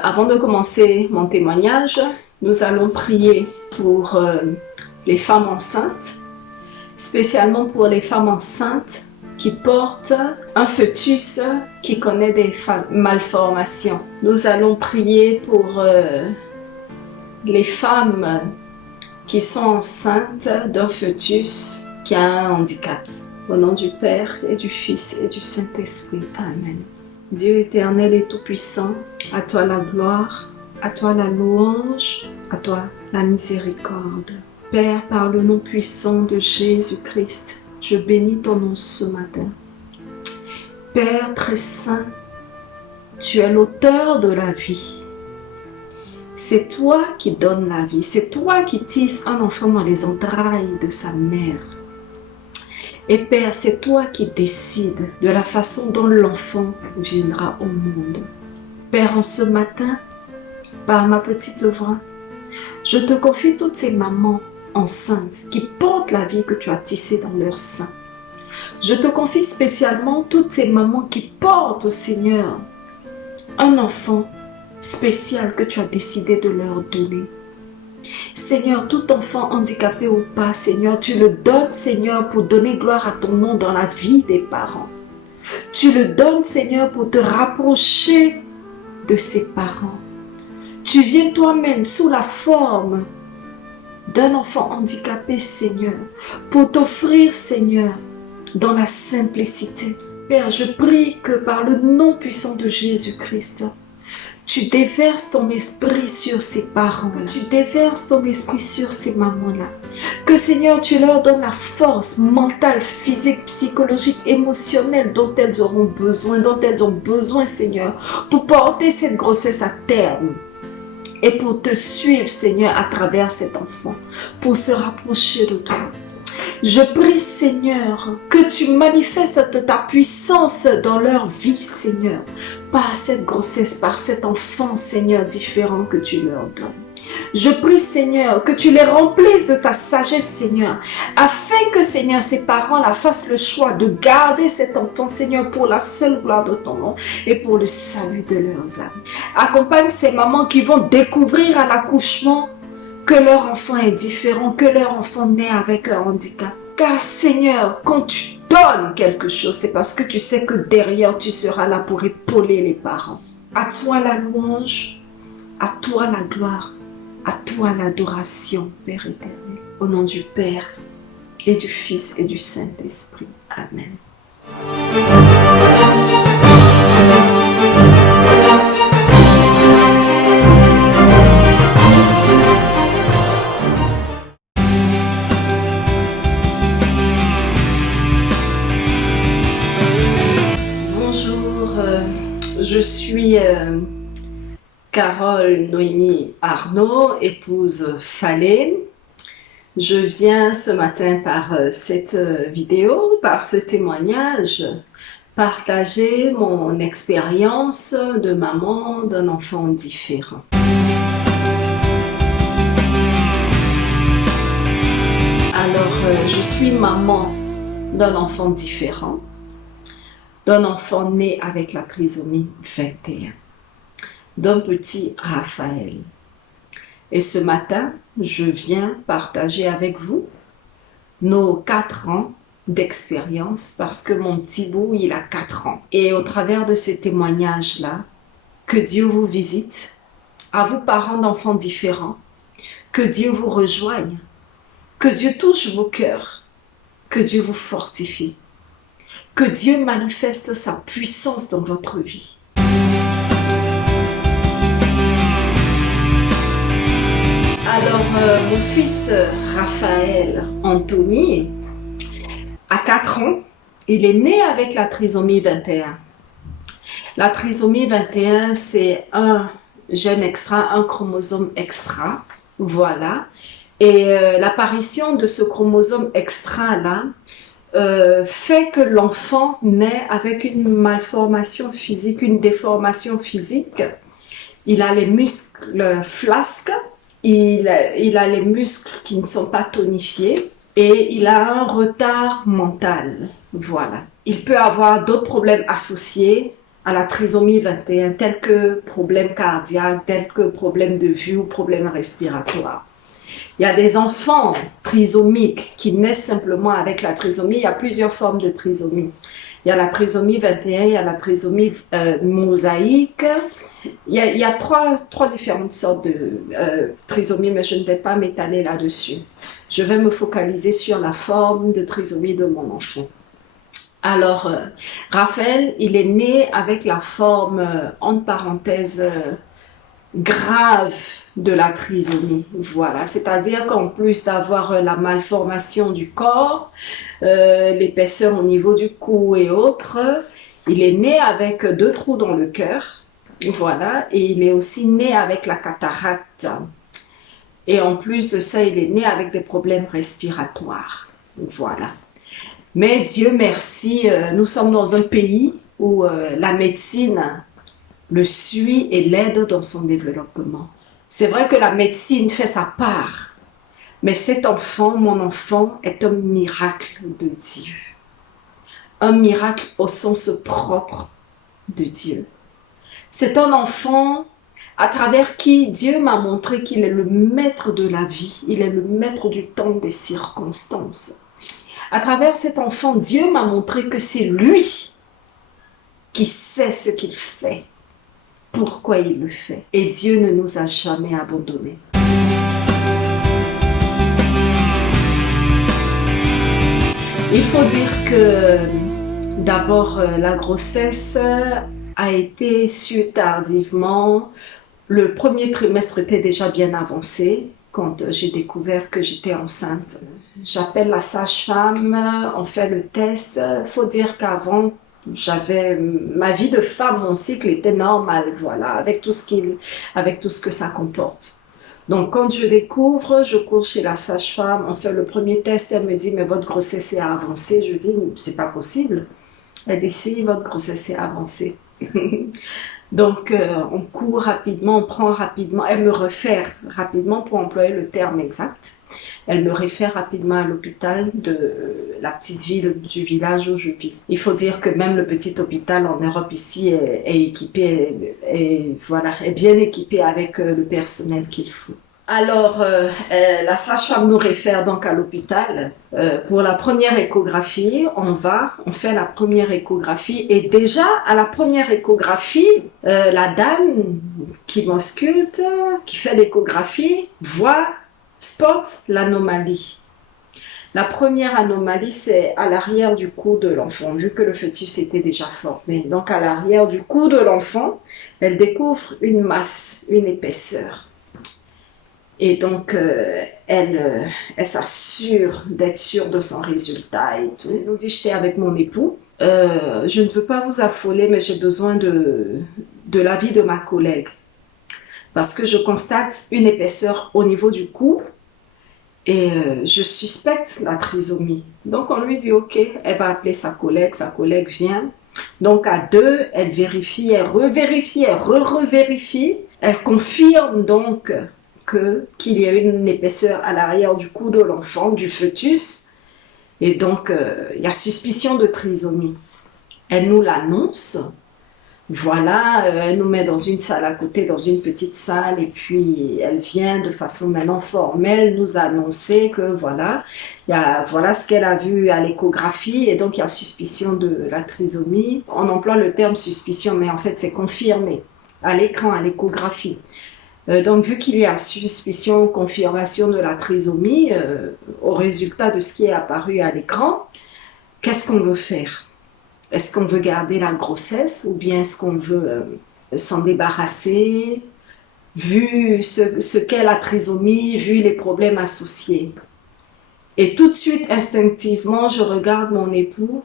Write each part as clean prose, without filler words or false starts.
Avant de commencer mon témoignage, nous allons prier pour les femmes enceintes, spécialement pour les femmes enceintes qui portent un fœtus qui connaît des malformations. Nous allons prier pour les femmes qui sont enceintes d'un fœtus qui a un handicap. Au nom du Père et du Fils et du Saint-Esprit. Amen. Dieu éternel et tout-puissant, à toi la gloire, à toi la louange, à toi la miséricorde. Père, par le nom puissant de Jésus-Christ, je bénis ton nom ce matin. Père très saint, tu es l'auteur de la vie. C'est toi qui donnes la vie, c'est toi qui tisses un enfant dans les entrailles de sa mère. Et Père, c'est toi qui décides de la façon dont l'enfant viendra au monde. Père, en ce matin, par ma petite voix, je te confie toutes ces mamans enceintes qui portent la vie que tu as tissée dans leur sein. Je te confie spécialement toutes ces mamans qui portent, Seigneur, un enfant spécial que tu as décidé de leur donner. Seigneur, tout enfant handicapé ou pas, Seigneur, tu le donnes, Seigneur, pour donner gloire à ton nom dans la vie des parents. Tu le donnes, Seigneur, pour te rapprocher de ses parents. Tu viens toi-même sous la forme d'un enfant handicapé, Seigneur, pour t'offrir, Seigneur, dans la simplicité. Père, je prie que par le nom puissant de Jésus-Christ, tu déverses ton esprit sur ces parents, que tu déverses ton esprit sur ces mamans-là. Que Seigneur, tu leur donnes la force mentale, physique, psychologique, émotionnelle dont elles auront besoin, dont elles ont besoin, Seigneur, pour porter cette grossesse à terme. Et pour te suivre, Seigneur, à travers cet enfant, pour se rapprocher de toi. Je prie, Seigneur, que tu manifestes ta puissance dans leur vie, Seigneur, par cette grossesse, par cet enfant, Seigneur, différent que tu leur donnes. Je prie, Seigneur, que tu les remplisses de ta sagesse, Seigneur, afin que, Seigneur, ces parents-là fassent le choix de garder cet enfant, Seigneur, pour la seule gloire de ton nom et pour le salut de leurs âmes. Accompagne ces mamans qui vont découvrir à l'accouchement que leur enfant est différent, que leur enfant naît avec un handicap. Car Seigneur, quand tu donnes quelque chose, c'est parce que tu sais que derrière, tu seras là pour épauler les parents. À toi la louange, à toi la gloire, à toi l'adoration, Père éternel. Au nom du Père et du Fils et du Saint-Esprit. Amen. Je suis Carole Noémie Arnaud, épouse Falé. Je viens ce matin par cette vidéo, par ce témoignage, partager mon expérience de maman d'un enfant différent. Alors, je suis maman d'un enfant différent, d'un enfant né avec la trisomie 21, d'un petit Raphaël. Et ce matin, je viens partager avec vous nos 4 ans d'expérience parce que mon petit bout, il a 4 ans. Et au travers de ce témoignage-là, que Dieu vous visite, à vous parents d'enfants différents, que Dieu vous rejoigne, que Dieu touche vos cœurs, que Dieu vous fortifie. Que Dieu manifeste sa puissance dans votre vie. Alors, mon fils Raphaël Anthony a 4 ans. Il est né avec la trisomie 21. La trisomie 21, c'est un gène extra, un chromosome extra. Voilà. Et l'apparition de ce chromosome extra-là, fait que l'enfant naît avec une malformation physique, une déformation physique. Il a les muscles flasques, il a les muscles qui ne sont pas tonifiés et il a un retard mental. Voilà. Il peut avoir d'autres problèmes associés à la trisomie 21, tels que problèmes cardiaques, tels que problèmes de vue ou problèmes respiratoires. Il y a des enfants trisomiques qui naissent simplement avec la trisomie. Il y a plusieurs formes de trisomie. Il y a la trisomie 21, il y a la trisomie mosaïque. Il y a trois différentes sortes de trisomie, mais je ne vais pas m'étaler là-dessus. Je vais me focaliser sur la forme de trisomie de mon enfant. Alors, Raphaël, il est né avec la forme, entre parenthèses, grave de la trisomie. Voilà, c'est-à-dire qu'en plus d'avoir la malformation du corps, l'épaisseur au niveau du cou et autres, il est né avec 2 trous dans le cœur. Voilà, et il est aussi né avec la cataracte. Et en plus de ça, il est né avec des problèmes respiratoires. Voilà. Mais Dieu merci, nous sommes dans un pays où la médecine le suit et l'aide dans son développement. C'est vrai que la médecine fait sa part, mais cet enfant, mon enfant, est un miracle de Dieu. Un miracle au sens propre de Dieu. C'est un enfant à travers qui Dieu m'a montré qu'il est le maître de la vie, il est le maître du temps, des circonstances. À travers cet enfant, Dieu m'a montré que c'est lui qui sait ce qu'il fait, pourquoi il le fait. Et Dieu ne nous a jamais abandonnés. Il faut dire que d'abord la grossesse a été su tardivement. Le premier trimestre était déjà bien avancé quand j'ai découvert que j'étais enceinte. J'appelle la sage-femme, on fait le test. Il faut dire qu'avant, j'avais ma vie de femme, mon cycle était normal, voilà, avec tout ce que ça comporte. Donc quand je découvre, je cours chez la sage-femme, on fait le premier test, elle me dit mais votre grossesse est avancée. Je dis c'est pas possible. Elle dit si, votre grossesse est avancée. Donc on court rapidement, on prend rapidement, elle me réfère rapidement pour employer le terme exact. Elle me réfère rapidement à l'hôpital de la petite ville du village où je vis. Il faut dire que même le petit hôpital en Europe ici est équipé, est bien équipé avec le personnel qu'il faut. Alors, la sage-femme nous réfère donc à l'hôpital. Pour la première échographie, on fait la première échographie. Et déjà, à la première échographie, la dame qui m'ausculte, qui fait l'échographie, spot l'anomalie. La première anomalie, c'est à l'arrière du cou de l'enfant, vu que le fœtus était déjà formé. Donc, à l'arrière du cou de l'enfant, elle découvre une masse, une épaisseur. Et donc, elle s'assure d'être sûre de son résultat et tout. Elle nous dit, j'étais avec mon époux. Je ne veux pas vous affoler, mais j'ai besoin de l'avis de ma collègue. Parce que je constate une épaisseur au niveau du cou et je suspecte la trisomie. Donc, on lui dit, ok, elle va appeler sa collègue vient. Donc, à 2, elle vérifie, elle revérifie, elle revérifie. Elle confirme donc qu'il y a une épaisseur à l'arrière du cou de l'enfant, du fœtus, et donc il y a suspicion de trisomie. Elle nous l'annonce, voilà, elle nous met dans une salle à côté, dans une petite salle, et puis elle vient de façon maintenant formelle nous annoncer que voilà ce qu'elle a vu à l'échographie, et donc il y a suspicion de la trisomie. On emploie le terme suspicion, mais en fait c'est confirmé à l'écran, à l'échographie. Donc, vu qu'il y a suspicion, confirmation de la trisomie, au résultat de ce qui est apparu à l'écran, qu'est-ce qu'on veut faire? Est-ce qu'on veut garder la grossesse ou bien est-ce qu'on veut s'en débarrasser, vu ce qu'est la trisomie, vu les problèmes associés? Et tout de suite, instinctivement, je regarde mon époux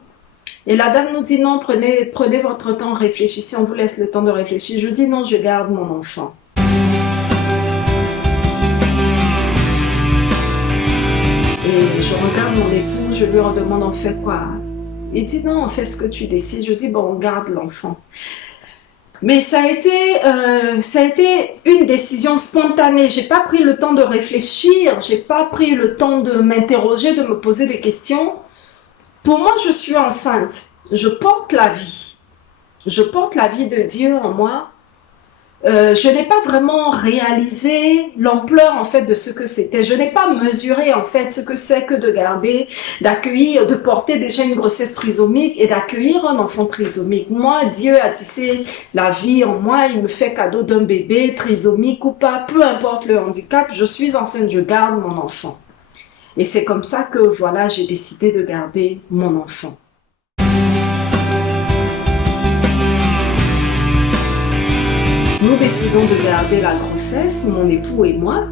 et la dame nous dit non, prenez votre temps, réfléchissez, on vous laisse le temps de réfléchir. Je dis non, je garde mon enfant. Et je regarde mon époux, je lui redemande on fait quoi? Il dit non, on fait ce que tu décides. Je dis bon, on garde l'enfant. Mais ça a été une décision spontanée. J'ai pas pris le temps de réfléchir, j'ai pas pris le temps de m'interroger, de me poser des questions. Pour moi, je suis enceinte, je porte la vie. je porte la vie de Dieu en moi, je n'ai pas vraiment réalisé l'ampleur en fait de ce que c'était. Je n'ai pas mesuré en fait ce que c'est que de garder, d'accueillir, de porter déjà une grossesse trisomique et d'accueillir un enfant trisomique. Moi, Dieu a tissé la vie en moi, il me fait cadeau d'un bébé trisomique ou pas, peu importe le handicap, je suis enceinte, je garde mon enfant. Et c'est comme ça que voilà, j'ai décidé de garder mon enfant. Nous décidons de garder la grossesse, mon époux et moi,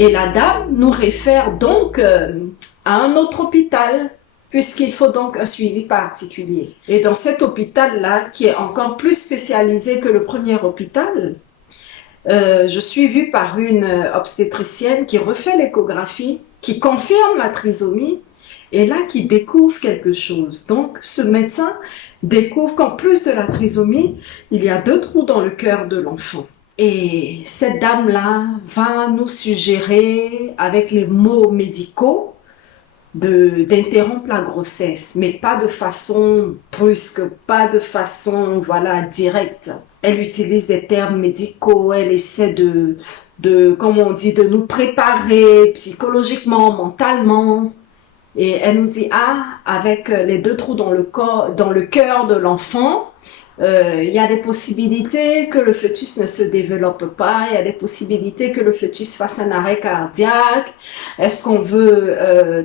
et la dame nous réfère donc à un autre hôpital, puisqu'il faut donc un suivi particulier. Et dans cet hôpital-là, qui est encore plus spécialisé que le premier hôpital, je suis vue par une obstétricienne qui refait l'échographie, qui confirme la trisomie, et là qui découvre quelque chose. Donc ce médecin découvre qu'en plus de la trisomie, il y a 2 trous dans le cœur de l'enfant. Et cette dame-là va nous suggérer, avec les mots médicaux, d'interrompre la grossesse, mais pas de façon brusque, pas de façon directe. Elle utilise des termes médicaux, elle essaie comme on dit, de nous préparer psychologiquement, mentalement. Et elle nous dit, avec les 2 trous dans le cœur de l'enfant, il y a des possibilités que le fœtus ne se développe pas, il y a des possibilités que le fœtus fasse un arrêt cardiaque. Est-ce qu'on veut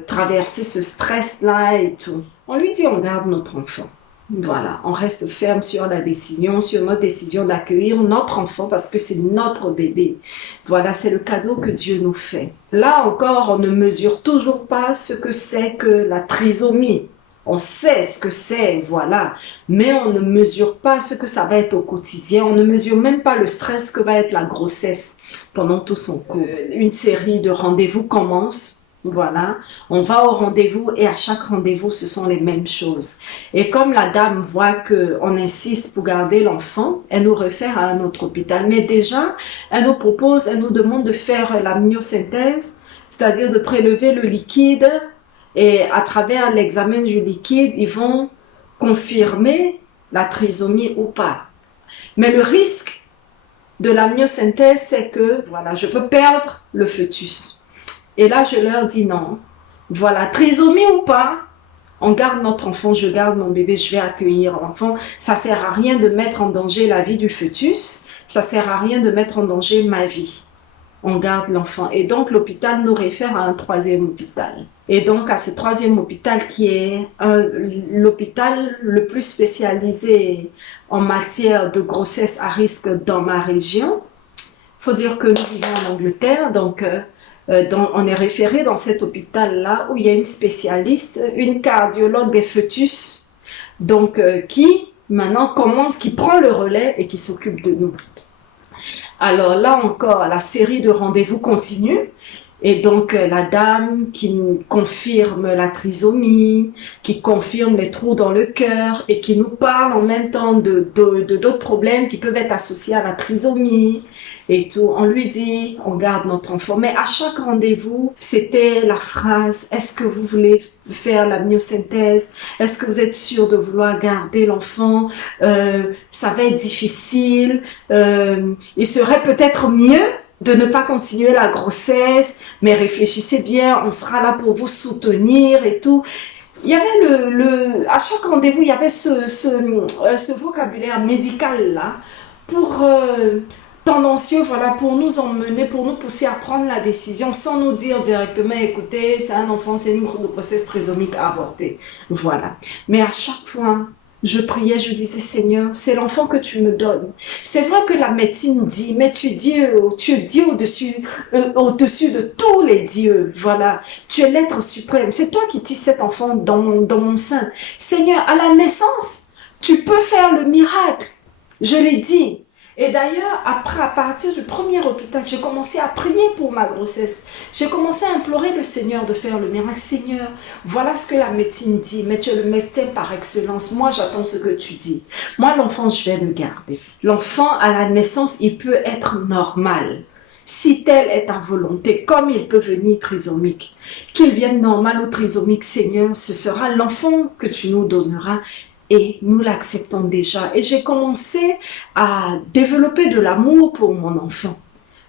traverser ce stress-là et tout? On lui dit, on garde notre enfant. Voilà, on reste ferme sur notre décision d'accueillir notre enfant parce que c'est notre bébé. Voilà, c'est le cadeau que Dieu nous fait. Là encore, on ne mesure toujours pas ce que c'est que la trisomie. On sait ce que c'est, voilà, mais on ne mesure pas ce que ça va être au quotidien. On ne mesure même pas le stress que va être la grossesse pendant tout son cours. Une série de rendez-vous commence. Voilà, on va au rendez-vous et à chaque rendez-vous, ce sont les mêmes choses. Et comme la dame voit qu'on insiste pour garder l'enfant, elle nous réfère à un autre hôpital. Mais déjà, elle nous demande de faire l'amniosynthèse, c'est-à-dire de prélever le liquide et à travers l'examen du liquide, ils vont confirmer la trisomie ou pas. Mais le risque de l'amniosynthèse, c'est que je peux perdre le fœtus. Et là, je leur dis non. Voilà, trisomie ou pas, on garde notre enfant, je garde mon bébé, je vais accueillir l'enfant. Ça sert à rien de mettre en danger la vie du fœtus. Ça sert à rien de mettre en danger ma vie. On garde l'enfant. Et donc, l'hôpital nous réfère à un 3e hôpital. Et donc, à ce 3e hôpital qui est l'hôpital le plus spécialisé en matière de grossesse à risque dans ma région. Il faut dire que nous vivons en Angleterre, donc on est référé dans cet hôpital-là où il y a une spécialiste, une cardiologue des fœtus, donc qui prend le relais et qui s'occupe de nous. Alors là encore, la série de rendez-vous continue. Et donc, la dame qui confirme la trisomie, qui confirme les trous dans le cœur et qui nous parle en même temps de d'autres problèmes qui peuvent être associés à la trisomie et tout. On lui dit, on garde notre enfant. Mais à chaque rendez-vous, c'était la phrase, est-ce que vous voulez faire l'amniosynthèse? Est-ce que vous êtes sûr de vouloir garder l'enfant? Ça va être difficile. Il serait peut-être mieux de ne pas continuer la grossesse, mais réfléchissez bien, on sera là pour vous soutenir et tout. Il y avait à chaque rendez-vous, il y avait ce vocabulaire médical là pour tendancieux, pour nous emmener, pour nous pousser à prendre la décision sans nous dire directement, écoutez, c'est un enfant, c'est une grossesse trisomique à avorter. Voilà. Mais à chaque fois, je priais, je disais, Seigneur, c'est l'enfant que tu me donnes. C'est vrai que la médecine dit, mais tu dis au-dessus de tous les dieux. Voilà. Tu es l'être suprême. C'est toi qui tisses cet enfant dans mon sein. Seigneur, à la naissance, tu peux faire le miracle. Je l'ai dit. Et d'ailleurs, après, à partir du 1er hôpital, j'ai commencé à prier pour ma grossesse. J'ai commencé à implorer le Seigneur de faire le miracle. Seigneur, voilà ce que la médecine dit, mais tu es le médecin par excellence. Moi, j'attends ce que tu dis. Moi, l'enfant, je vais le garder. L'enfant, à la naissance, il peut être normal. Si telle est ta volonté, comme il peut venir trisomique. Qu'il vienne normal ou trisomique, Seigneur, ce sera l'enfant que tu nous donneras. et nous l'acceptons déjà. Et j'ai commencé à développer de l'amour pour mon enfant.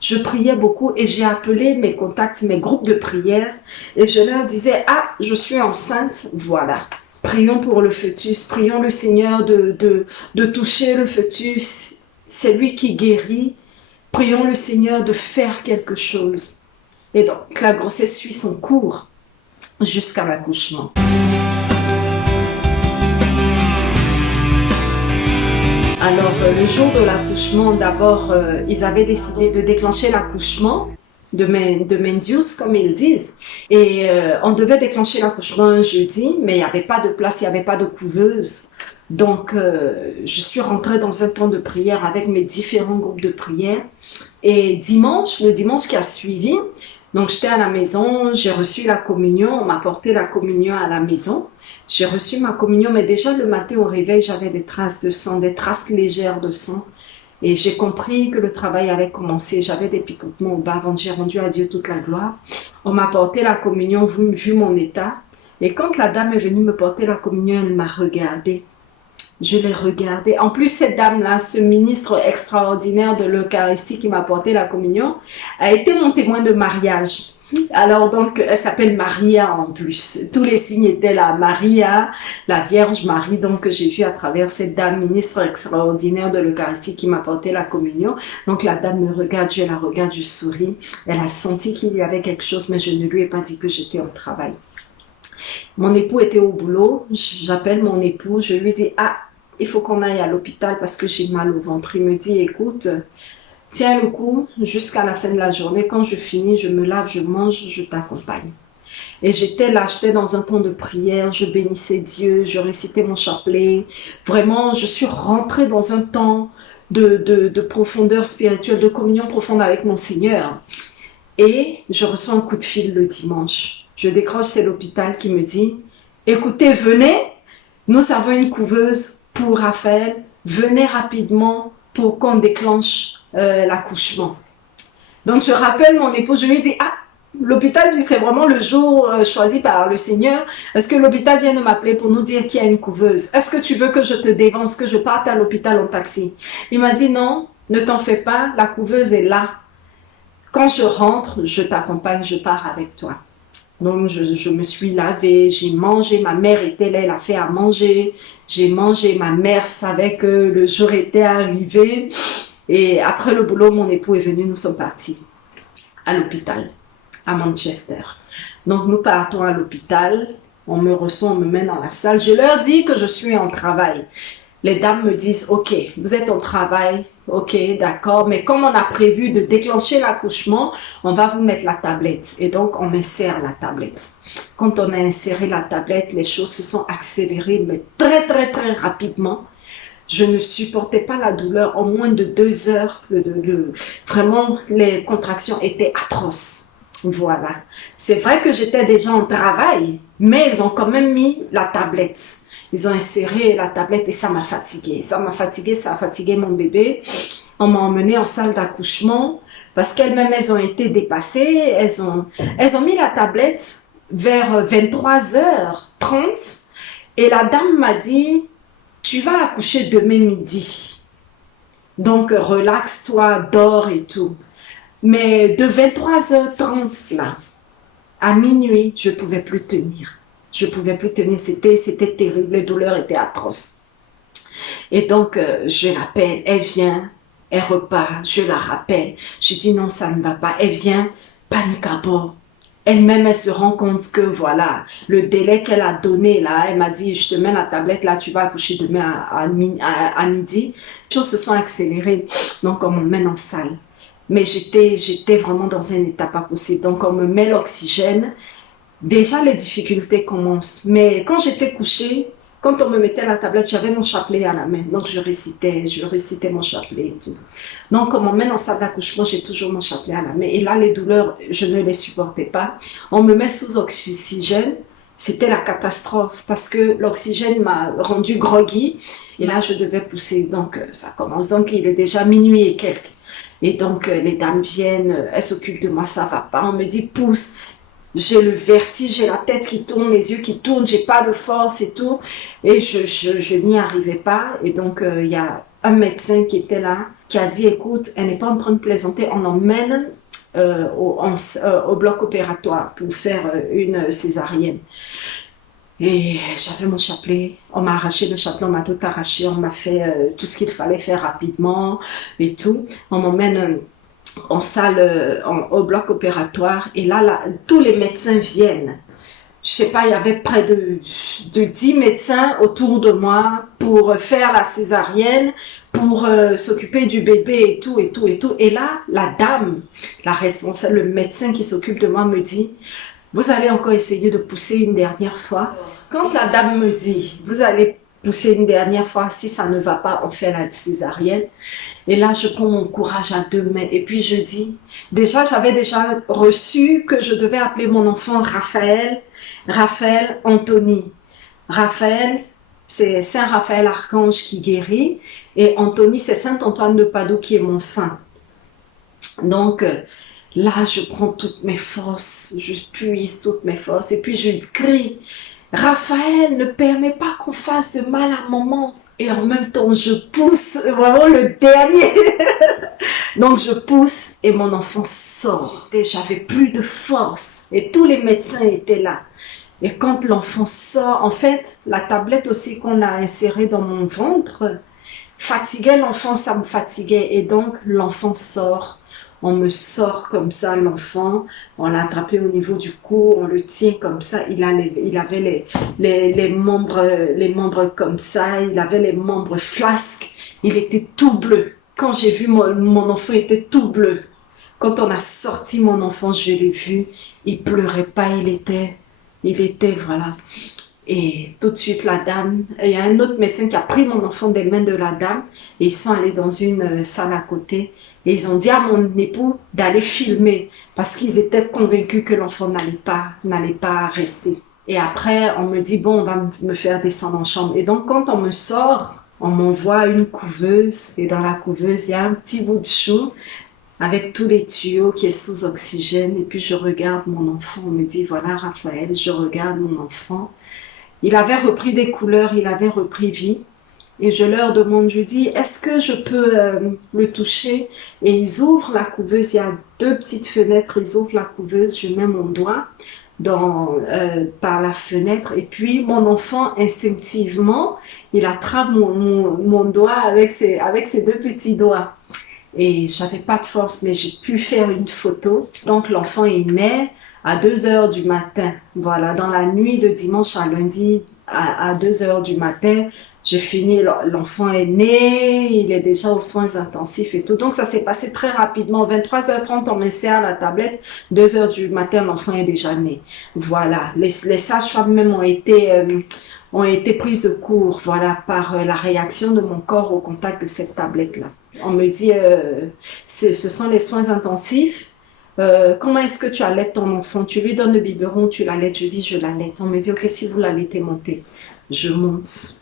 Je priais beaucoup et j'ai appelé mes contacts, mes groupes de prière et je leur disais, ah, je suis enceinte, voilà. Prions pour le fœtus, prions le Seigneur de toucher le fœtus, c'est lui qui guérit. Prions le Seigneur de faire quelque chose. Et donc, la grossesse suit son cours jusqu'à l'accouchement. Alors, le jour de l'accouchement, d'abord, ils avaient décidé de déclencher l'accouchement de Mendius, comme ils disent. Et on devait déclencher l'accouchement un jeudi, mais il n'y avait pas de place, il n'y avait pas de couveuse. Donc, je suis rentrée dans un temps de prière avec mes différents groupes de prière. Et le dimanche qui a suivi, donc j'étais à la maison, j'ai reçu la communion, on m'a porté la communion à la maison. J'ai reçu ma communion, mais déjà le matin au réveil, j'avais des traces de sang, des traces légères de sang. Et j'ai compris que le travail avait commencé. J'avais des picotements au bas, donc j'ai rendu à Dieu toute la gloire. On m'a porté la communion, vu mon état. Et quand la dame est venue me porter la communion, elle m'a regardée. Je l'ai regardée. En plus, cette dame-là, ce ministre extraordinaire de l'Eucharistie qui m'a porté la communion, a été mon témoin de mariage. Alors donc, elle s'appelle Maria en plus. Tous les signes étaient là. Maria, la Vierge Marie, donc que j'ai vu à travers cette dame ministre extraordinaire de l'Eucharistie qui m'a porté la communion. Donc la dame me regarde, je la regarde, je souris. Elle a senti qu'il y avait quelque chose, mais je ne lui ai pas dit que j'étais au travail. Mon époux était au boulot. J'appelle mon époux, je lui dis, ah, il faut qu'on aille à l'hôpital parce que j'ai mal au ventre. Il me dit, écoute, tiens le coup jusqu'à la fin de la journée. Quand je finis, je me lave, je mange, je t'accompagne. Et j'étais là, j'étais dans un temps de prière, je bénissais Dieu, je récitais mon chapelet. Vraiment, je suis rentrée dans un temps de profondeur spirituelle, de communion profonde avec mon Seigneur. Et je reçois un coup de fil le dimanche. Je décroche, c'est l'hôpital qui me dit, écoutez, venez, nous avons une couveuse pour Raphaël, venez rapidement pour qu'on déclenche l'accouchement. Donc je rappelle mon époux, je lui dis, ah, l'hôpital, c'est vraiment le jour choisi par le Seigneur. Est-ce que l'hôpital vient de m'appeler pour nous dire qu'il y a une couveuse? Est-ce que tu veux que je te dévance, que je parte à l'hôpital en taxi? Il m'a dit non, ne t'en fais pas, la couveuse est là. Quand je rentre, je t'accompagne, je pars avec toi. Donc, je me suis lavée, j'ai mangé, ma mère était là, elle a fait à manger. J'ai mangé, ma mère savait que le jour était arrivé. Et après le boulot, mon époux est venu, nous sommes partis à l'hôpital, à Manchester. Donc, nous partons à l'hôpital, on me reçoit, on me met dans la salle. Je leur dis que je suis en travail. Les dames me disent, ok, vous êtes au travail, ok, d'accord, mais comme on a prévu de déclencher l'accouchement, on va vous mettre la tablette. Et donc, on insère la tablette. Quand on a inséré la tablette, les choses se sont accélérées, mais très, très, très rapidement. Je ne supportais pas la douleur. En moins de 2 heures, vraiment, les contractions étaient atroces. Voilà. C'est vrai que j'étais déjà en travail, mais ils ont quand même mis la tablette. Ils ont inséré la tablette et ça m'a fatiguée. Ça m'a fatiguée, ça a fatigué mon bébé. On m'a emmenée en salle d'accouchement parce qu'elles-mêmes, elles ont été dépassées. Elles ont mis la tablette vers 23h30 et la dame m'a dit, tu vas accoucher demain midi. Donc, relaxe-toi, dors et tout. Mais de 23h30 là, à minuit, je ne pouvais plus tenir. Je ne pouvais plus tenir, c'était terrible, les douleurs étaient atroces. Et donc, je l'appelle, elle vient, elle repart, je la rappelle. Je dis non, ça ne va pas. Elle vient, panique à bord. Elle-même, elle se rend compte que voilà, le délai qu'elle a donné là, elle m'a dit, je te mets la tablette là, tu vas accoucher demain à midi. Les choses se sont accélérées, donc on me mène en salle. Mais j'étais vraiment dans un état pas possible. Donc on me met l'oxygène. Déjà, les difficultés commencent. Mais quand j'étais couchée, quand on me mettait la tablette, j'avais mon chapelet à la main. Donc, je récitais mon chapelet et tout. Donc, on m'emmène en salle d'accouchement, j'ai toujours mon chapelet à la main. Et là, les douleurs, je ne les supportais pas. On me met sous oxygène. C'était la catastrophe parce que l'oxygène m'a rendu groggy. Et là, je devais pousser. Donc, ça commence. Donc, il est déjà minuit et quelques. Et donc, les dames viennent, elles s'occupent de moi, ça va pas. On me dit, pousse. j'ai le vertige, j'ai la tête qui tourne, les yeux qui tournent, j'ai pas de force et tout. Et je n'y arrivais pas. Et donc, il y a un médecin qui était là, qui a dit, écoute, elle n'est pas en train de plaisanter, on emmène au bloc opératoire pour faire une césarienne. Et j'avais mon chapelet, on m'a arraché le chapelet, on m'a tout arraché, on m'a fait tout ce qu'il fallait faire rapidement et tout. On m'emmène en salle, au bloc opératoire, et là, tous les médecins viennent. Je sais pas, il y avait près de 10 médecins autour de moi pour faire la césarienne, pour s'occuper du bébé et tout, et tout, et tout. Et là, la dame, la responsable, le médecin qui s'occupe de moi me dit, vous allez encore essayer de pousser une dernière fois. Quand la dame me dit, vous allez pousser une dernière fois, si ça ne va pas, on fait la césarienne. Et là, je prends mon courage à deux mains. Et puis, je dis, j'avais déjà reçu que je devais appeler mon enfant Raphaël Anthony. Raphaël, c'est Saint Raphaël Archange qui guérit. Et Anthony, c'est Saint Antoine de Padoue qui est mon saint. Donc, là, je prends toutes mes forces, je puise toutes mes forces. Et puis, je crie, Raphaël, ne permet pas qu'on fasse de mal à maman. Et en même temps, je pousse vraiment le dernier. Donc, je pousse et mon enfant sort. J'avais plus de force. Et tous les médecins étaient là. Et quand l'enfant sort, en fait, la tablette aussi qu'on a insérée dans mon ventre fatiguait l'enfant, ça me fatiguait. Et donc, l'enfant sort. On me sort comme ça, l'enfant, on l'a attrapé au niveau du cou, on le tient comme ça, il avait les membres comme ça, il avait les membres flasques, il était tout bleu. Quand j'ai vu mon enfant, il était tout bleu. Quand on a sorti mon enfant, je l'ai vu, il pleurait pas, il était voilà. Et tout de suite, la dame, il y a un autre médecin qui a pris mon enfant des mains de la dame et ils sont allés dans une salle à côté. Et ils ont dit à mon époux d'aller filmer parce qu'ils étaient convaincus que l'enfant n'allait pas rester. Et après, on me dit, bon, on va me faire descendre en chambre. Et donc, quand on me sort, on m'envoie une couveuse. Et dans la couveuse, il y a un petit bout de chou avec tous les tuyaux qui est sous oxygène. Et puis, je regarde mon enfant. On me dit, voilà, Raphaël, je regarde mon enfant. Il avait repris des couleurs, il avait repris vie. Et je leur demande, je dis, est-ce que je peux le toucher? Et ils ouvrent la couveuse, il y a deux petites fenêtres, ils ouvrent la couveuse, je mets mon doigt par la fenêtre. Et puis mon enfant, instinctivement, il attrape mon doigt avec ses deux petits doigts. Et j'avais pas de force, mais j'ai pu faire une photo. Donc l'enfant, il naît à 2h du matin. Voilà, dans la nuit de dimanche à lundi, à 2h du matin, j'ai fini, l'enfant est né, il est déjà aux soins intensifs et tout. Donc, ça s'est passé très rapidement. 23h30, on m'insère la tablette. 2h du matin, l'enfant est déjà né. Voilà. Les sages-femmes même ont été prises de court, voilà, par la réaction de mon corps au contact de cette tablette-là. On me dit, ce sont les soins intensifs. Comment est-ce que tu allaites ton enfant? Tu lui donnes le biberon, tu l'allaites? Je dis, je l'allaite. On me dit, ok, si vous l'allaitez, montez. Je monte.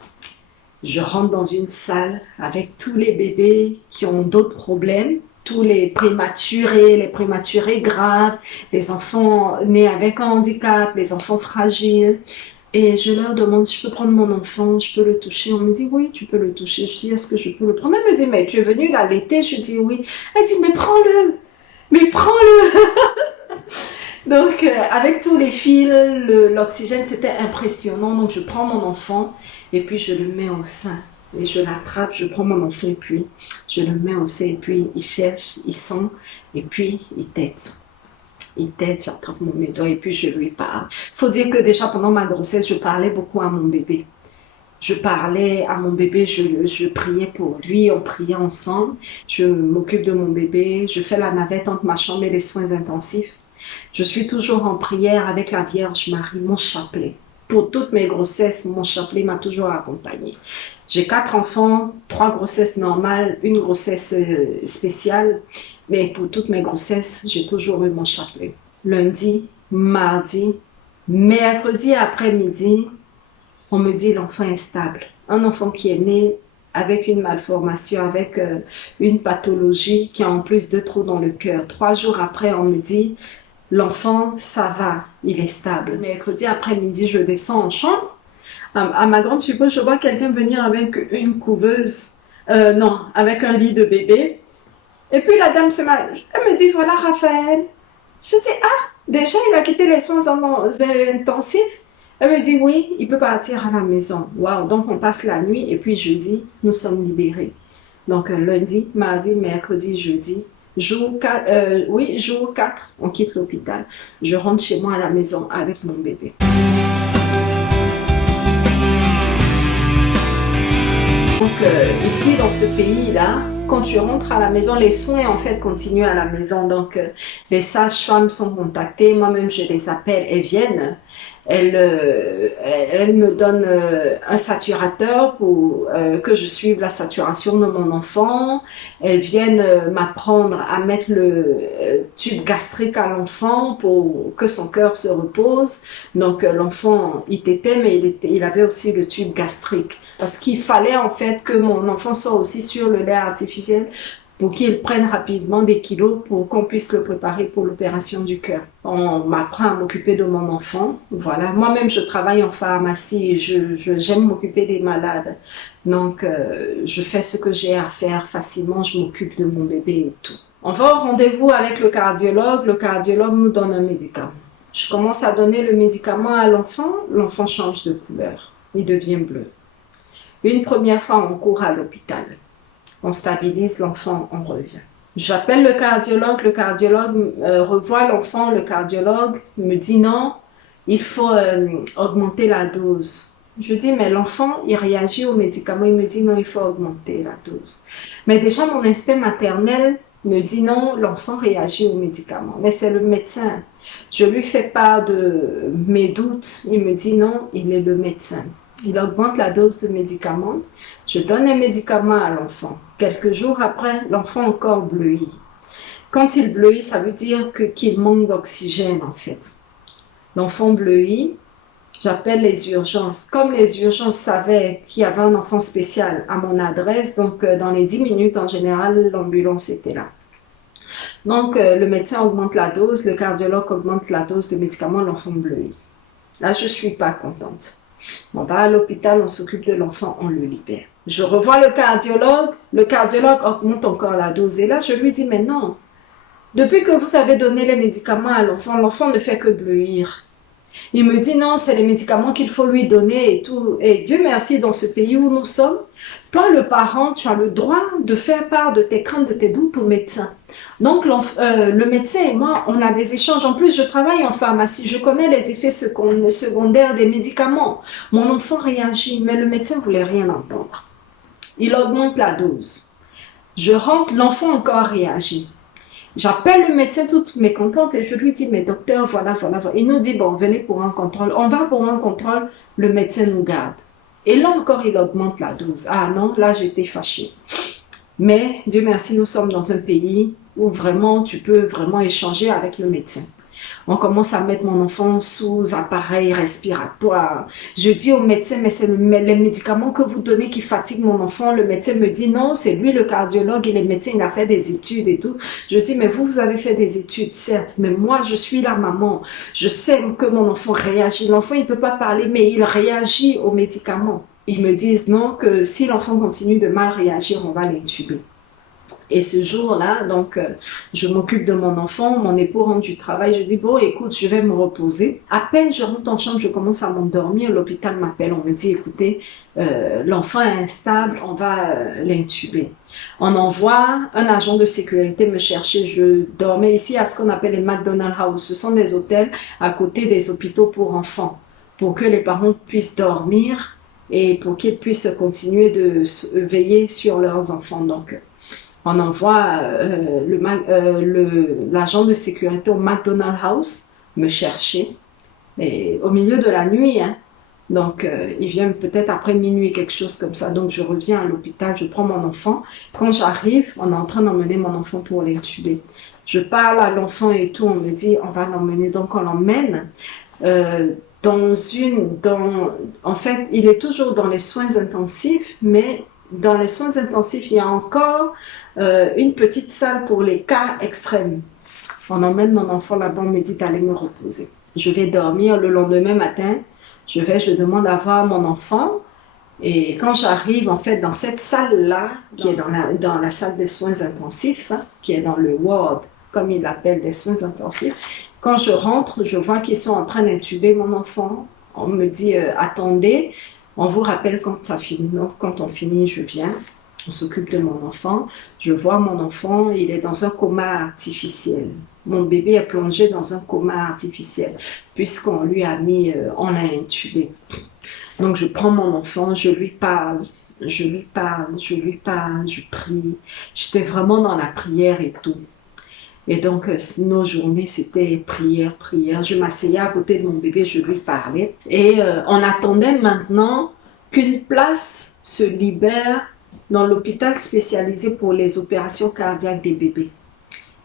Je rentre dans une salle avec tous les bébés qui ont d'autres problèmes, tous les prématurés graves, les enfants nés avec un handicap, les enfants fragiles. Et je leur demande si je peux prendre mon enfant, je peux le toucher. On me dit oui, tu peux le toucher. Je dis, est-ce que je peux le prendre? Elle me dit, mais tu es venue l'allaiter? Je dis oui. Elle dit, mais prends-le, mais prends-le. Donc, avec tous les fils, l'oxygène, c'était impressionnant. Donc, je prends mon enfant et puis je le mets au sein. Et je l'attrape, je prends mon enfant et puis je le mets au sein. Et puis, il cherche, il sent et puis il tète. J'attrape mes doigts et puis je lui parle. Il faut dire que déjà pendant ma grossesse, je parlais beaucoup à mon bébé. Je parlais à mon bébé, je priais pour lui, on priait ensemble. Je m'occupe de mon bébé, je fais la navette entre ma chambre et les soins intensifs. Je suis toujours en prière avec la Vierge Marie, mon chapelet. Pour toutes mes grossesses, mon chapelet m'a toujours accompagnée. J'ai 4 enfants, 3 grossesses normales, une grossesse spéciale. Mais pour toutes mes grossesses, j'ai toujours eu mon chapelet. Lundi, mardi, mercredi après-midi, on me dit l'enfant est stable. Un enfant qui est né avec une malformation, avec une pathologie qui a en plus 2 trous dans le cœur. 3 jours après, on me dit L'enfant, ça va, il est stable. Mercredi après-midi, je descends en chambre. À ma grande surprise, je vois quelqu'un venir avec une couveuse, non, avec un lit de bébé. Et puis la dame elle me dit, voilà Raphaël. Je dis, ah, déjà il a quitté les soins intensifs. Elle me dit, oui, il peut partir à la maison. Waouh, donc on passe la nuit et puis jeudi, nous sommes libérés. Donc lundi, mardi, mercredi, jeudi, jour 4, on quitte l'hôpital. Je rentre chez moi à la maison avec mon bébé. Donc ici, dans ce pays-là, quand tu rentres à la maison, les soins en fait continuent à la maison. Donc les sages-femmes sont contactées, moi-même je les appelle, elles viennent. Elles me donnent un saturateur pour que je suive la saturation de mon enfant. Elles viennent m'apprendre à mettre le tube gastrique à l'enfant pour que son cœur se repose. Donc l'enfant, il tétait, mais il avait aussi le tube gastrique. Parce qu'il fallait en fait que mon enfant soit aussi sur le lait artificiel pour qu'il prenne rapidement des kilos pour qu'on puisse le préparer pour l'opération du cœur. On m'apprend à m'occuper de mon enfant. Voilà. Moi-même, je travaille en pharmacie et j'aime m'occuper des malades. Donc, je fais ce que j'ai à faire facilement. Je m'occupe de mon bébé et tout. On va au rendez-vous avec le cardiologue. Le cardiologue nous donne un médicament. Je commence à donner le médicament à l'enfant. L'enfant change de couleur. Il devient bleu. Une première fois, on court à l'hôpital. On stabilise l'enfant, on revient. J'appelle le cardiologue revoit l'enfant, le cardiologue me dit non, il faut augmenter la dose. Je dis mais l'enfant, il réagit aux médicaments, il me dit non, il faut augmenter la dose. Mais déjà mon instinct maternel me dit non, l'enfant réagit aux médicaments. Mais c'est le médecin. Je lui fais part de mes doutes, il me dit non, il est le médecin. Il augmente la dose de médicaments. Je donne les médicaments à l'enfant. Quelques jours après, l'enfant encore bleuit. Quand il bleuit, ça veut dire qu'il manque d'oxygène en fait. L'enfant bleuit, j'appelle les urgences. Comme les urgences savaient qu'il y avait un enfant spécial à mon adresse, donc dans les 10 minutes en général, l'ambulance était là. Donc le médecin augmente la dose, le cardiologue augmente la dose de médicaments, l'enfant bleuit. Là, je ne suis pas contente. On va à l'hôpital, on s'occupe de l'enfant, on le libère. Je revois le cardiologue augmente encore la dose. Et là, je lui dis, mais non, depuis que vous avez donné les médicaments à l'enfant, l'enfant ne fait que bleuir. Il me dit, non, c'est les médicaments qu'il faut lui donner et tout. Et Dieu merci, dans ce pays où nous sommes, toi, le parent, tu as le droit de faire part de tes craintes, de tes doutes au médecin. Donc, le médecin et moi, on a des échanges. En plus, je travaille en pharmacie. Je connais les effets secondaires des médicaments. Mon enfant réagit, mais le médecin ne voulait rien entendre. Il augmente la dose. Je rentre, l'enfant encore réagit. J'appelle le médecin toute mécontente et je lui dis, mais docteur, voilà. Il nous dit, bon, venez pour un contrôle. On va pour un contrôle, le médecin nous garde. Et là encore, il augmente la dose. Ah non, là, j'étais fâchée. Mais, Dieu merci, nous sommes dans un pays où vraiment, tu peux vraiment échanger avec le médecin. On commence à mettre mon enfant sous appareil respiratoire. Je dis au médecin, mais c'est les médicaments que vous donnez qui fatiguent mon enfant. Le médecin me dit, non, c'est lui le cardiologue, il est médecin, il a fait des études et tout. Je dis, mais vous avez fait des études, certes, mais moi, je suis la maman. Je sais que mon enfant réagit. L'enfant, il ne peut pas parler, mais il réagit aux médicaments. Ils me disent, non, que si l'enfant continue de mal réagir, on va l'intuber. Et ce jour-là, donc, je m'occupe de mon enfant, mon époux rentre du travail, je dis, bon, écoute, je vais me reposer. À peine je rentre en chambre, je commence à m'endormir, l'hôpital m'appelle, on me dit, écoutez, l'enfant est instable, on va l'intuber. On envoie un agent de sécurité me chercher, je dormais ici à ce qu'on appelle les McDonald House, ce sont des hôtels à côté des hôpitaux pour enfants, pour que les parents puissent dormir et pour qu'ils puissent continuer de veiller sur leurs enfants, donc. On envoie l'agent de sécurité au McDonald House me chercher et au milieu de la nuit. Hein. Donc, il vient peut-être après minuit, quelque chose comme ça. Donc, je reviens à l'hôpital, je prends mon enfant. Quand j'arrive, on est en train d'emmener mon enfant pour l'intuber. Je parle à l'enfant et tout, on me dit, on va l'emmener. Donc, on l'emmène en fait, il est toujours dans les soins intensifs, mais dans les soins intensifs, il y a encore une petite salle pour les cas extrêmes. On emmène mon enfant là-bas, on me dit d'aller me reposer. Je vais dormir. Le lendemain matin, je demande à voir mon enfant. Et quand j'arrive, en fait, dans cette salle-là, qui est dans la salle des soins intensifs, qui est dans le ward, comme ils l'appellent, des soins intensifs, quand je rentre, je vois qu'ils sont en train d'intuber mon enfant. On me dit, attendez, on vous rappelle quand ça finit. Donc, quand on finit, je viens, on s'occupe de mon enfant. Je vois mon enfant, il est dans un coma artificiel. Mon bébé est plongé dans un coma artificiel, puisqu'on lui a mis, on l'a intubé. Donc, je prends mon enfant, je lui parle, je prie. J'étais vraiment dans la prière et tout. Et donc, nos journées, c'était prière, prière. Je m'asseyais à côté de mon bébé, je lui parlais. Et on attendait maintenant qu'une place se libère dans l'hôpital spécialisé pour les opérations cardiaques des bébés.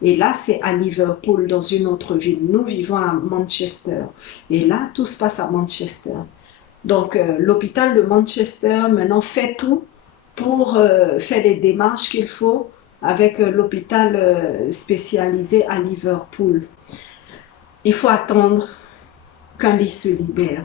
Et là, c'est à Liverpool, dans une autre ville. Nous vivons à Manchester. Et là, tout se passe à Manchester. Donc, l'hôpital de Manchester, maintenant, fait tout pour faire les démarches qu'il faut avec l'hôpital spécialisé à Liverpool. Il faut attendre qu'un lit se libère.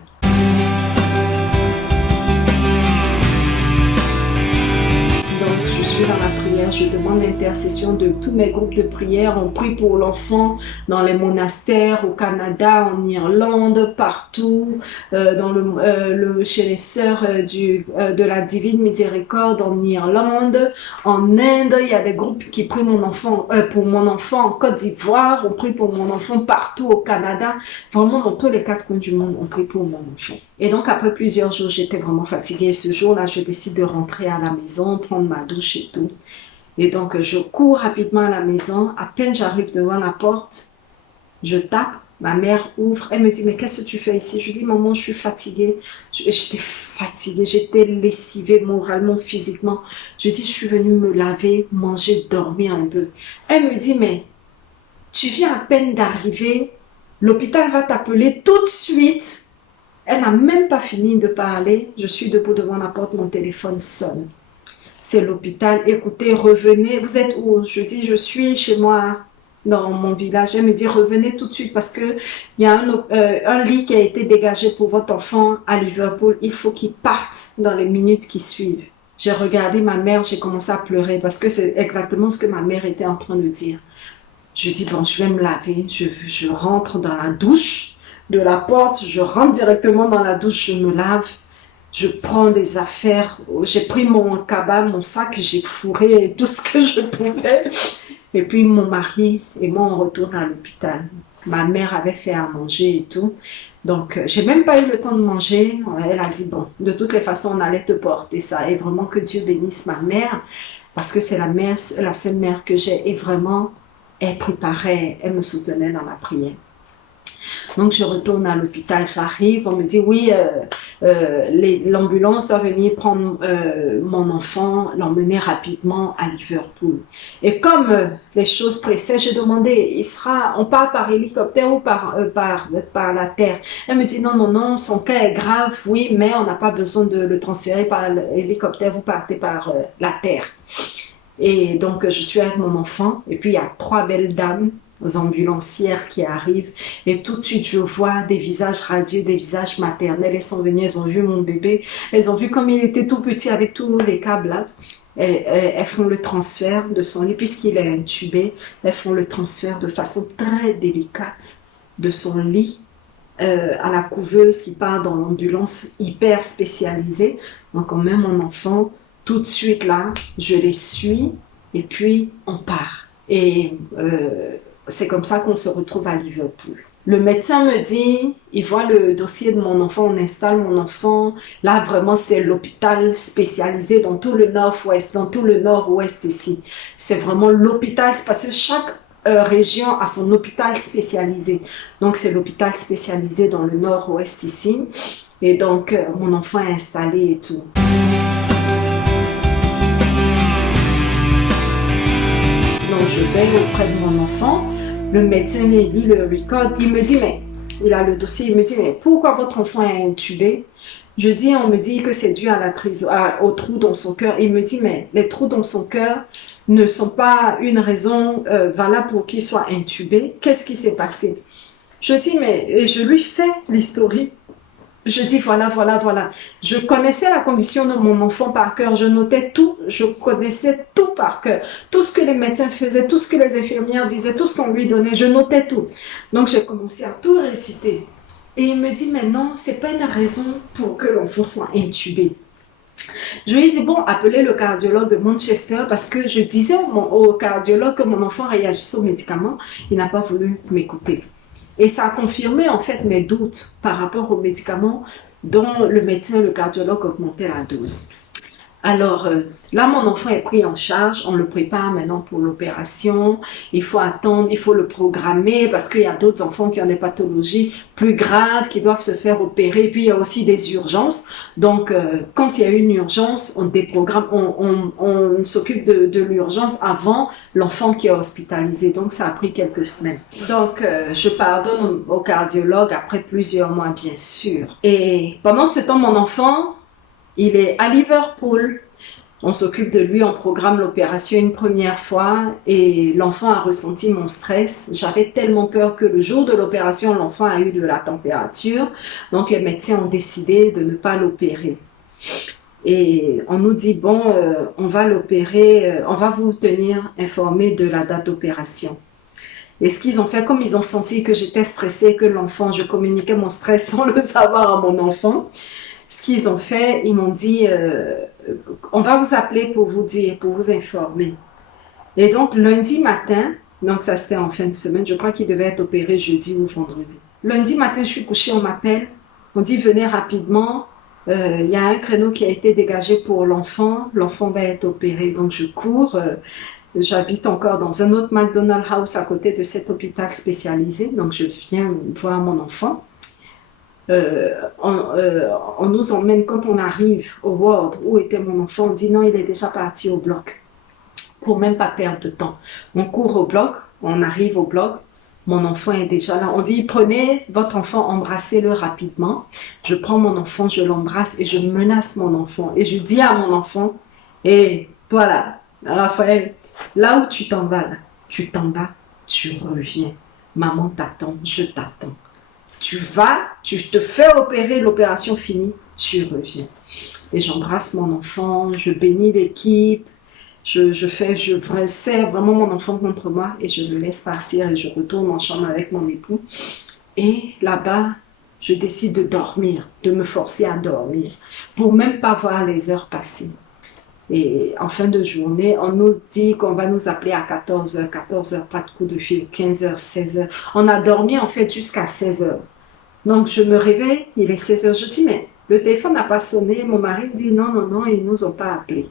Donc, je suis dans la prière, je demande l'intercession de tous mes groupes de prière. On prie pour l'enfant dans les monastères, au Canada, en Irlande, partout, chez les sœurs de la Divine Miséricorde en Irlande, en Inde. Il y a des groupes qui prient pour mon enfant en Côte d'Ivoire. On prie pour mon enfant partout au Canada. Vraiment, dans tous les quatre coins du monde, on prie pour mon enfant. Et donc, après plusieurs jours, j'étais vraiment fatiguée. Ce jour-là, je décide de rentrer à la maison, prendre ma douche et tout. Et donc, je cours rapidement à la maison. À peine j'arrive devant la porte, je tape. Ma mère ouvre. Elle me dit, mais qu'est-ce que tu fais ici? Je lui dis, maman, je suis fatiguée. J'étais fatiguée, j'étais lessivée moralement, physiquement. Je dis, je suis venue me laver, manger, dormir un peu. Elle me dit, mais tu viens à peine d'arriver. L'hôpital va t'appeler tout de suite. Elle n'a même pas fini de parler. Je suis debout devant la porte, mon téléphone sonne. C'est l'hôpital. Écoutez, revenez. Vous êtes où? Je dis, je suis chez moi, dans mon village. Elle me dit, revenez tout de suite parce qu'il y a un lit qui a été dégagé pour votre enfant à Liverpool. Il faut qu'il parte dans les minutes qui suivent. J'ai regardé ma mère, j'ai commencé à pleurer parce que c'est exactement ce que ma mère était en train de dire. Je dis, bon, je vais me laver. Je rentre dans la douche. De la porte, je rentre directement dans la douche, je me lave, je prends des affaires, j'ai pris mon cabas, mon sac, j'ai fourré tout ce que je pouvais. Et puis mon mari et moi, on retourne à l'hôpital. Ma mère avait fait à manger et tout. Donc, j'ai même pas eu le temps de manger. Elle a dit, bon, de toutes les façons, on allait te porter ça. Et vraiment que Dieu bénisse ma mère, parce que c'est la seule mère que j'ai. Et vraiment, elle préparait, elle me soutenait dans la prière. Donc, je retourne à l'hôpital, j'arrive, on me dit, oui, l'ambulance doit venir prendre mon enfant, l'emmener rapidement à Liverpool. Et comme les choses pressaient, j'ai demandé, on part par hélicoptère ou par la terre? Elle me dit, non, son cas est grave, oui, mais on n'a pas besoin de le transférer par l'hélicoptère, vous partez par la terre. Et donc, je suis avec mon enfant, et puis il y a 3 belles dames, ambulancières qui arrivent et tout de suite je vois des visages radieux, des visages maternels. Elles sont venues, elles ont vu mon bébé, elles ont vu comme il était tout petit avec tous les câbles là. Elles font le transfert de son lit puisqu'il est intubé. Elles font le transfert de façon très délicate de son lit à la couveuse qui part dans l'ambulance hyper spécialisée. Donc on met mon enfant tout de suite là, je les suis et puis on part. Et c'est comme ça qu'on se retrouve à Liverpool. Le médecin me dit, il voit le dossier de mon enfant, on installe mon enfant. Là, vraiment, c'est l'hôpital spécialisé dans tout le nord-ouest, dans tout le nord-ouest ici. C'est vraiment l'hôpital, c'est parce que chaque région a son hôpital spécialisé. Donc, c'est l'hôpital spécialisé dans le nord-ouest ici. Et donc, mon enfant est installé et tout. Donc, je vais auprès de mon enfant. Le médecin il lit le record, il me dit, mais il a le dossier, il me dit, mais pourquoi votre enfant est intubé? On me dit que c'est dû à au trou dans son cœur. Il me dit, mais les trous dans son cœur ne sont pas une raison valable pour qu'il soit intubé. Qu'est-ce qui s'est passé? Je dis, mais et je lui fais l'historique. Je dis, voilà. Je connaissais la condition de mon enfant par cœur. Je notais tout. Je connaissais tout par cœur. Tout ce que les médecins faisaient, tout ce que les infirmières disaient, tout ce qu'on lui donnait, je notais tout. Donc, j'ai commencé à tout réciter. Et il me dit, mais non, c'est pas une raison pour que l'enfant soit intubé. Je lui ai dit, bon, appelez le cardiologue de Manchester parce que je disais au cardiologue que mon enfant réagissait aux médicaments. Il n'a pas voulu m'écouter. Et ça a confirmé en fait mes doutes par rapport aux médicaments dont le médecin, le cardiologue augmentait la dose. Alors là, mon enfant est pris en charge, on le prépare maintenant pour l'opération, il faut attendre, il faut le programmer parce qu'il y a d'autres enfants qui ont des pathologies plus graves, qui doivent se faire opérer, puis il y a aussi des urgences. Donc quand il y a une urgence, on déprogramme, on s'occupe de l'urgence avant l'enfant qui est hospitalisé. Donc ça a pris quelques semaines. Donc je pardonne au cardiologue après plusieurs mois bien sûr. Et pendant ce temps, mon enfant, il est à Liverpool. On s'occupe de lui, on programme l'opération une première fois et l'enfant a ressenti mon stress. J'avais tellement peur que le jour de l'opération, l'enfant a eu de la température. Donc les médecins ont décidé de ne pas l'opérer. Et on nous dit, bon, on va l'opérer, on va vous tenir informé de la date d'opération. Et ce qu'ils ont fait, comme ils ont senti que j'étais stressée, que l'enfant, je communiquais mon stress sans le savoir à mon enfant, ce qu'ils ont fait, ils m'ont dit, on va vous appeler pour vous dire, pour vous informer. Et donc, lundi matin, donc ça c'était en fin de semaine, je crois qu'il devait être opéré jeudi ou vendredi. Lundi matin, je suis couchée, on m'appelle, on dit, venez rapidement, il y a un créneau qui a été dégagé pour l'enfant va être opéré. Donc, je cours, j'habite encore dans un autre McDonald's House à côté de cet hôpital spécialisé, donc je viens voir mon enfant. On nous emmène quand on arrive au ward où était mon enfant, on dit non, il est déjà parti au bloc pour même pas perdre de temps. On court au bloc, on arrive au bloc, mon enfant est déjà là. On dit prenez votre enfant, embrassez-le rapidement. Je prends mon enfant, je l'embrasse et je menace mon enfant et je dis à mon enfant, et voilà, Raphaël, là où tu t'en vas là, tu t'en vas, tu reviens. Maman t'attend, je t'attends. Tu vas, tu te fais opérer, l'opération finie, tu reviens. Et j'embrasse mon enfant, je bénis l'équipe, je serre vraiment mon enfant contre moi et je le laisse partir et je retourne en chambre avec mon époux. Et là-bas, je décide de dormir, de me forcer à dormir, pour même pas voir les heures passer. Et en fin de journée, on nous dit qu'on va nous appeler à 14h, 14h, pas de coup de fil, 15h, 16h. On a dormi en fait jusqu'à 16h. Donc je me réveille, il est 16h, je dis mais le téléphone n'a pas sonné, mon mari dit non, ils ne nous ont pas appelés.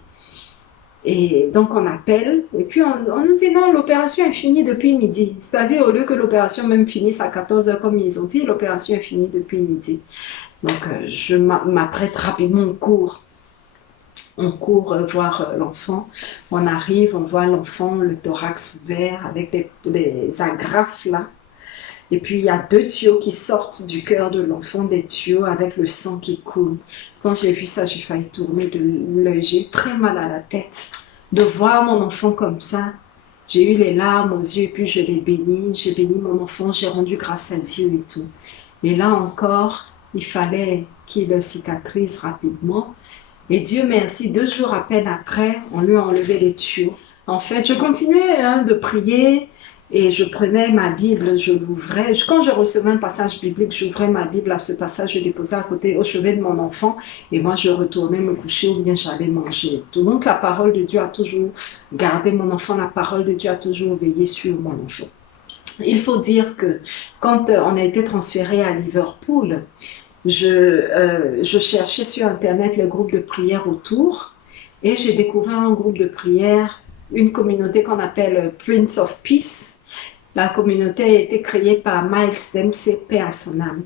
Et donc on appelle, et puis on nous dit non, l'opération est finie depuis midi. C'est-à-dire au lieu que l'opération même finisse à 14h comme ils ont dit, l'opération est finie depuis midi. Donc je m'apprête rapidement, on court voir l'enfant, on arrive, on voit l'enfant, le thorax ouvert avec des agrafes là. Et puis, il y a 2 tuyaux qui sortent du cœur de l'enfant, des tuyaux avec le sang qui coule. Quand j'ai vu ça, j'ai failli tourner de l'œil. J'ai eu très mal à la tête de voir mon enfant comme ça. J'ai eu les larmes aux yeux, et puis je l'ai béni. J'ai béni mon enfant, j'ai rendu grâce à Dieu et tout. Et là encore, il fallait qu'il cicatrise rapidement. Et Dieu merci, 2 jours à peine après, on lui a enlevé les tuyaux. En fait, je continuais de prier. Et je prenais ma Bible, je l'ouvrais. Quand je recevais un passage biblique, j'ouvrais ma Bible à ce passage, je déposais à côté, au chevet de mon enfant. Et moi, je retournais me coucher ou bien j'allais manger. Donc, la parole de Dieu a toujours gardé mon enfant. La parole de Dieu a toujours veillé sur mon enfant. Il faut dire que quand on a été transféré à Liverpool, je cherchais sur Internet les groupes de prière autour. Et j'ai découvert un groupe de prière, une communauté qu'on appelle Prince of Peace. La communauté a été créée par Miles Dempsey, paix à son âme.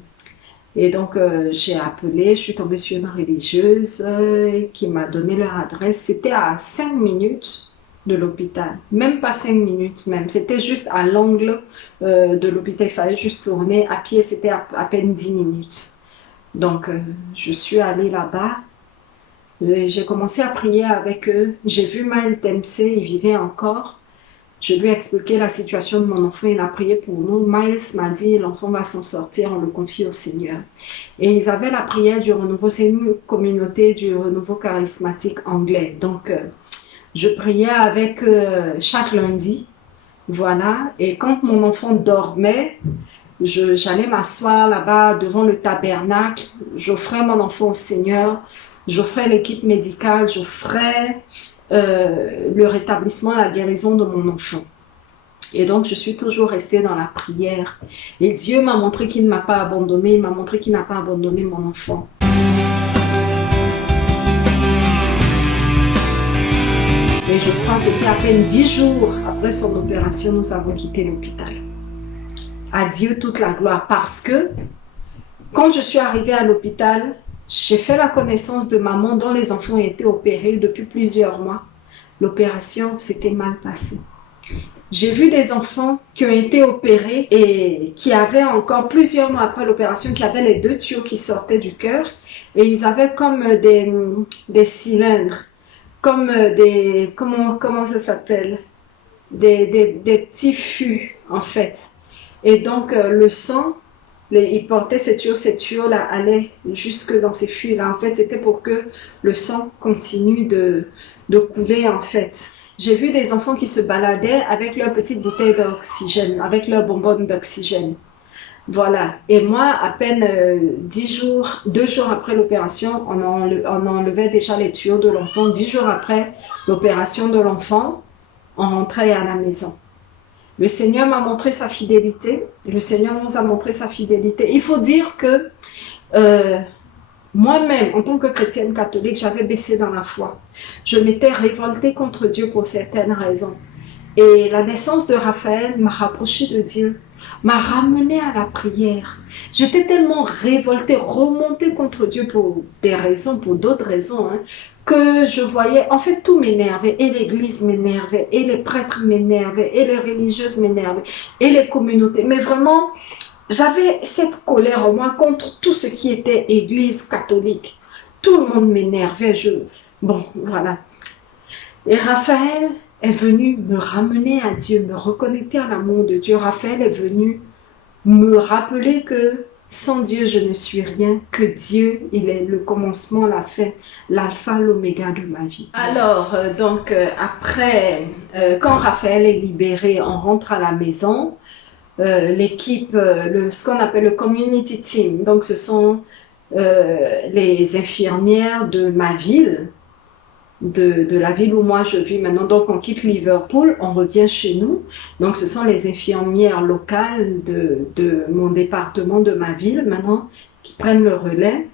Et donc, j'ai appelé, je suis tombée sur une religieuse qui m'a donné leur adresse. C'était à 5 minutes de l'hôpital, même pas 5 minutes même. C'était juste à l'angle de l'hôpital, il fallait juste tourner. À pied, c'était à peine 10 minutes. Donc, je suis allée là-bas. J'ai commencé à prier avec eux. J'ai vu Miles Dempsey, il vivait encore. Je lui ai expliqué la situation de mon enfant, il a prié pour nous. Miles m'a dit, l'enfant va s'en sortir, on le confie au Seigneur. Et ils avaient la prière du renouveau, c'est une communauté du renouveau charismatique anglais. Donc, je priais avec chaque lundi, voilà. Et quand mon enfant dormait, j'allais m'asseoir là-bas devant le tabernacle, j'offrais mon enfant au Seigneur, j'offrais l'équipe médicale, j'offrais le rétablissement, la guérison de mon enfant. Et donc, je suis toujours restée dans la prière. Et Dieu m'a montré qu'il ne m'a pas abandonnée, il m'a montré qu'il n'a pas abandonné mon enfant. Et je crois que c'était à peine 10 jours après son opération, nous avons quitté l'hôpital. À Dieu toute la gloire, parce que quand je suis arrivée à l'hôpital, j'ai fait la connaissance de maman dont les enfants étaient opérés depuis plusieurs mois. L'opération s'était mal passée. J'ai vu des enfants qui ont été opérés et qui avaient encore plusieurs mois après l'opération, qui avaient les 2 tuyaux qui sortaient du cœur et ils avaient comme des cylindres, comme des, comment ça s'appelle? Des petits fûts en fait. Et donc le sang, ils portaient ces tuyaux-là allaient jusque dans ces fûts-là. En fait, c'était pour que le sang continue de couler en fait. J'ai vu des enfants qui se baladaient avec leur petite bouteille d'oxygène, avec leur bonbonne d'oxygène. Voilà. Et moi, à peine 2 jours après l'opération, on enlevait déjà les tuyaux de l'enfant. 10 jours après l'opération de l'enfant, on rentrait à la maison. Le Seigneur m'a montré sa fidélité. Le Seigneur nous a montré sa fidélité. Il faut dire que moi-même, en tant que chrétienne catholique, j'avais baissé dans la foi. Je m'étais révoltée contre Dieu pour certaines raisons. Et la naissance de Raphaël m'a rapprochée de Dieu, m'a ramenée à la prière. J'étais tellement révoltée, remontée contre Dieu pour des raisons, pour d'autres raisons, que je voyais, en fait, tout m'énervait. Et l'église m'énervait, et les prêtres m'énervaient, et les religieuses m'énervaient, et les communautés. Mais vraiment, j'avais cette colère en moi contre tout ce qui était église catholique. Tout le monde m'énervait. Bon, voilà. Et Raphaël est venu me ramener à Dieu, me reconnecter à l'amour de Dieu. Raphaël est venu me rappeler que sans Dieu, je ne suis rien, que Dieu, il est le commencement, la fin, l'alpha, l'oméga de ma vie. Alors, après, quand Raphaël est libéré, on rentre à la maison. L'équipe, ce qu'on appelle le community team, donc ce sont les infirmières de ma ville, de la ville où moi je vis maintenant. Donc on quitte Liverpool, on revient chez nous. Donc ce sont les infirmières locales de mon département, de ma ville maintenant, qui prennent le relais.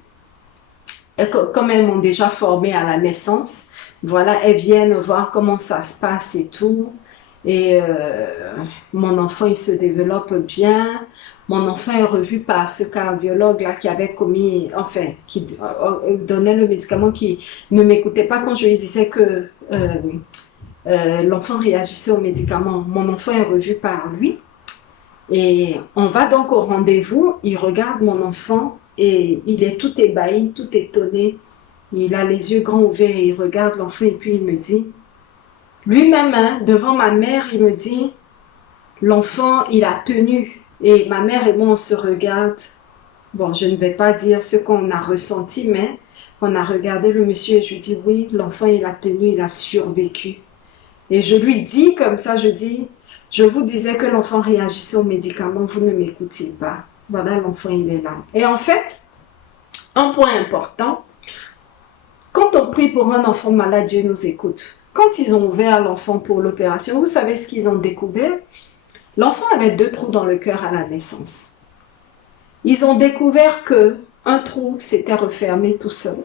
Et comme elles m'ont déjà formée à la naissance, voilà, elles viennent voir comment ça se passe et tout. Et mon enfant, il se développe bien. Mon enfant est revu par ce cardiologue-là qui avait commis, enfin, qui donnait le médicament, qui ne m'écoutait pas quand je lui disais que l'enfant réagissait au médicament. Mon enfant est revu par lui. Et on va donc au rendez-vous. Il regarde mon enfant et il est tout ébahi, tout étonné. Il a les yeux grands ouverts et il regarde l'enfant et puis il me dit... Lui-même, devant ma mère, il me dit, l'enfant, il a tenu. Et ma mère et moi, on se regarde. Bon, je ne vais pas dire ce qu'on a ressenti, mais on a regardé le monsieur et je lui dis, oui, l'enfant, il a tenu, il a survécu. Et je lui dis comme ça, je vous disais que l'enfant réagissait aux médicaments, vous ne m'écoutiez pas. Voilà, l'enfant, il est là. Et en fait, un point important, quand on prie pour un enfant malade, Dieu nous écoute. Quand ils ont ouvert l'enfant pour l'opération, vous savez ce qu'ils ont découvert? L'enfant avait 2 trous dans le cœur à la naissance. Ils ont découvert qu'un trou s'était refermé tout seul.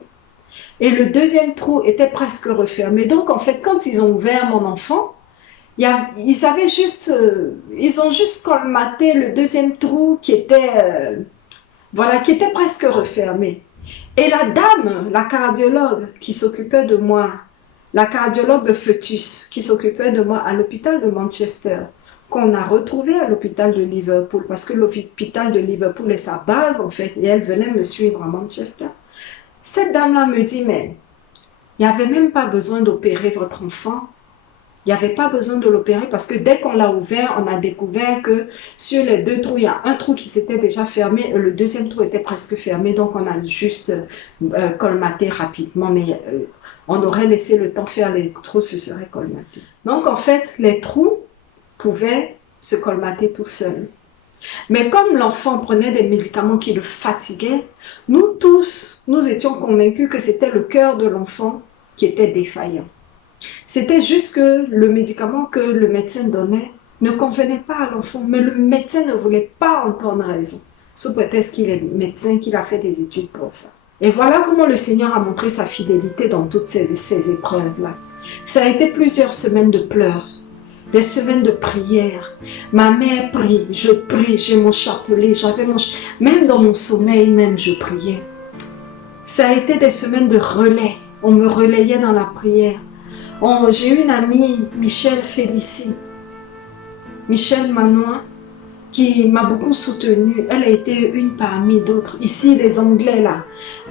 Et le 2e trou était presque refermé. Donc en fait, quand ils ont ouvert mon enfant, ils ont juste colmaté le 2e trou qui était presque refermé. Et la dame, la cardiologue qui s'occupait de moi, la cardiologue de fœtus qui s'occupait de moi à l'hôpital de Manchester, qu'on a retrouvée à l'hôpital de Liverpool, parce que l'hôpital de Liverpool est sa base en fait, et elle venait me suivre à Manchester. Cette dame-là me dit, mais il n'y avait même pas besoin d'opérer votre enfant. Il n'y avait pas besoin de l'opérer parce que dès qu'on l'a ouvert, on a découvert que sur les 2 trous, il y a un trou qui s'était déjà fermé et le deuxième trou était presque fermé. Donc, on a juste colmaté rapidement, mais on aurait laissé le temps faire les trous, ce serait colmaté. Donc, en fait, les trous pouvaient se colmater tout seuls. Mais comme l'enfant prenait des médicaments qui le fatiguaient, nous tous, nous étions convaincus que c'était le cœur de l'enfant qui était défaillant. C'était juste que le médicament que le médecin donnait ne convenait pas à l'enfant, mais le médecin ne voulait pas entendre raison, sous prétexte qu'il est médecin, qu'il a fait des études pour ça. Et voilà comment le Seigneur a montré sa fidélité dans toutes ces épreuves-là. Ça a été plusieurs semaines de pleurs, des semaines de prière. Ma mère prie, j'ai mon chapelet, même dans mon sommeil même, je priais. Ça a été des semaines de relais, on me relayait dans la prière. J'ai eu une amie, Michel Félicie, Michel Manois, qui m'a beaucoup soutenue. Elle a été une parmi d'autres. Ici, les Anglais, là,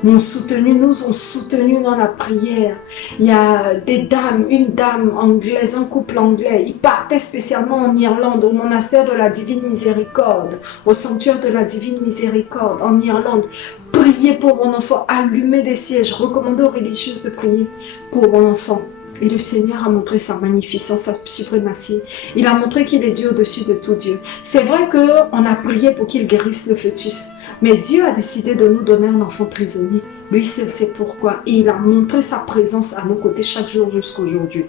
m'ont soutenue, nous ont soutenus dans la prière. Il y a des dames, une dame anglaise, un couple anglais. Ils partaient spécialement en Irlande, au monastère de la Divine Miséricorde, au sanctuaire de la Divine Miséricorde, en Irlande. Prier pour mon enfant, allumer des sièges, recommander aux religieuses de prier pour mon enfant. Et le Seigneur a montré sa magnificence, sa suprématie. Il a montré qu'il est Dieu au-dessus de tout Dieu. C'est vrai qu'on a prié pour qu'il guérisse le fœtus. Mais Dieu a décidé de nous donner un enfant prisonnier. Lui seul sait pourquoi. Et il a montré sa présence à nos côtés chaque jour jusqu'aujourd'hui.